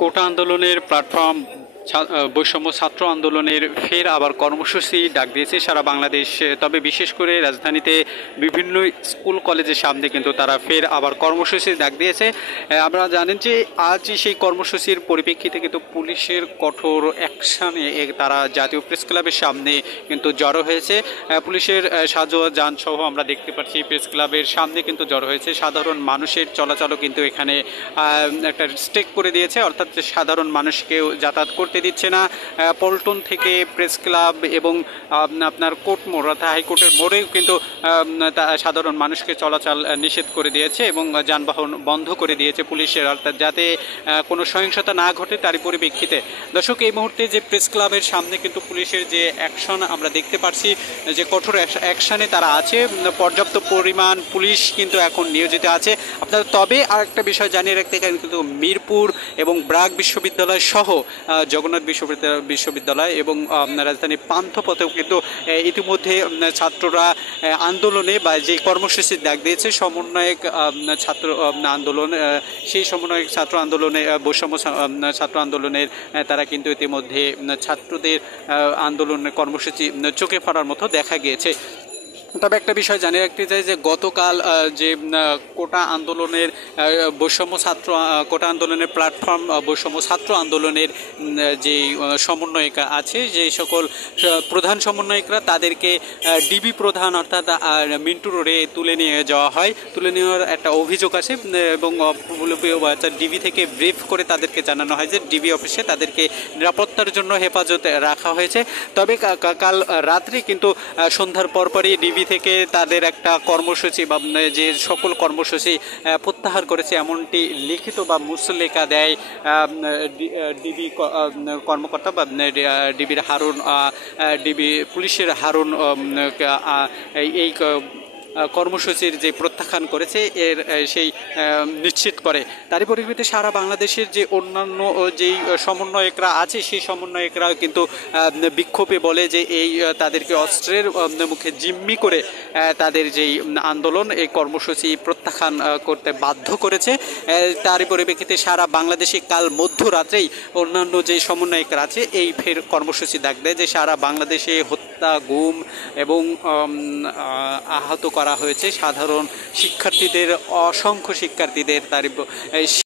কোটা আন্দোলনের প্ল্যাটফর্ম বৈষম্য ছাত্র আন্দোলনের ফের আবার কর্মসূচি ডাক দিয়েছে সারা বাংলাদেশ। তবে বিশেষ করে রাজধানীতে বিভিন্ন স্কুল কলেজের সামনে কিন্তু তারা ফের আবার কর্মসূচি ডাক দিয়েছে। আমরা জানেন যে আজ সেই কর্মসূচির পরিপ্রেক্ষিতে কিন্তু পুলিশের কঠোর অ্যাকশানে তারা জাতীয় প্রেস ক্লাবের সামনে কিন্তু জড়ো হয়েছে। পুলিশের সাজোয়া যানসহ আমরা দেখতে পাচ্ছি প্রেস ক্লাবের সামনে কিন্তু জড়ো হয়েছে। সাধারণ মানুষের চলাচলও কিন্তু এখানে একটা স্টেক করে দিয়েছে, অর্থাৎ সাধারণ মানুষকেও যাতায়াত করতে দিচ্ছে না। পল্টন থেকে প্রেস ক্লাব এবং আপনার কোর্ট মোড় অর্থাৎ হাইকোর্টের মোড়েও কিন্তু সাধারণ মানুষকে চলাচল নিষেধ করে দিয়েছে এবং যানবাহন বন্ধ করে দিয়েছে পুলিশের, অর্থাৎ যাতে কোনো সহিংসতা না ঘটে তারই পরিপ্রেক্ষিতে। দর্শক, এই মুহূর্তে যে প্রেস ক্লাবের সামনে কিন্তু পুলিশের যে অ্যাকশন আমরা দেখতে পাচ্ছি, যে কঠোর অ্যাকশনে তারা আছে, পর্যাপ্ত পরিমাণ পুলিশ কিন্তু এখন নিয়োজিত আছে আপনার। তবে আরেকটা বিষয় জানিয়ে রাখতে গেলে কিন্তু মিরপুর এবং ব্র্যাক বিশ্ববিদ্যালয় সহ জগন্নাথ বিশ্ববিদ্যালয় এবং রাজধানীর পান্থপথেও কিন্তু ইতিমধ্যে ছাত্ররা আন্দোলনে বা যে কর্মসূচি ডাক দিয়েছে সমন্বয়ক ছাত্র আন্দোলন, সেই সমন্বয়ক ছাত্র আন্দোলনে বৈষম্য ছাত্র আন্দোলনের তারা কিন্তু ইতিমধ্যে ছাত্রদের আন্দোলনের কর্মসূচি চোখে পড়ার মতো দেখা গিয়েছে। তবে একটা বিষয় জানিয়ে রাখতে চাই যে গতকাল যে কোটা আন্দোলনের কোটা আন্দোলনের প্ল্যাটফর্ম বৈষম্য ছাত্র আন্দোলনের যে সমন্বয়িকা আছে, যে সকল প্রধান সমন্বয়করা তাদেরকে ডিবি প্রধান অর্থাৎ মিন্টু রোডে তুলে নিয়ে যাওয়া হয়। তুলে নেওয়ার একটা অভিযোগ আছে এবং ডিবি থেকে ব্রিফ করে তাদেরকে জানানো হয় যে ডিবি অফিসে তাদেরকে নিরাপত্তার জন্য হেফাজতে রাখা হয়েছে। তবে কাল রাত্রে কিন্তু সন্ধ্যার পরপরই ডিবি থেকে তাদের একটা কর্মসূচি বা যে সকল কর্মসূচি প্রত্যাহার করেছে এমনটি লিখিত বা মুচলেখা দেয় ডিবি কর্মকর্তা বা ডিবি পুলিশের হারুন এই কর্মসূচির যে প্রত্যাখ্যান করেছে এর সেই নিশ্চিত করে। তারই পরিপ্রেক্ষিতে সারা বাংলাদেশের যে অন্যান্য যেই সমন্বয়করা আছে সেই সমন্বয়করা কিন্তু বিক্ষোভে বলে যে তাদেরকে অস্ত্রের মুখে জিম্মি করে তাদের যেই আন্দোলন এই কর্মসূচি প্রত্যাখ্যান করতে বাধ্য করেছে। তারই পরিপ্রেক্ষিতে সারা বাংলাদেশে কাল মধ্যরাত্রেই অন্যান্য যে সমন্বয়করা আছে এই ফের কর্মসূচি ডাক দেয় যে সারা বাংলাদেশে হত্যা, গুম এবং আহত করা হয়েছে সাধারণ শিক্ষার্থীদের, অসংখ্য শিক্ষার্থীদের। তার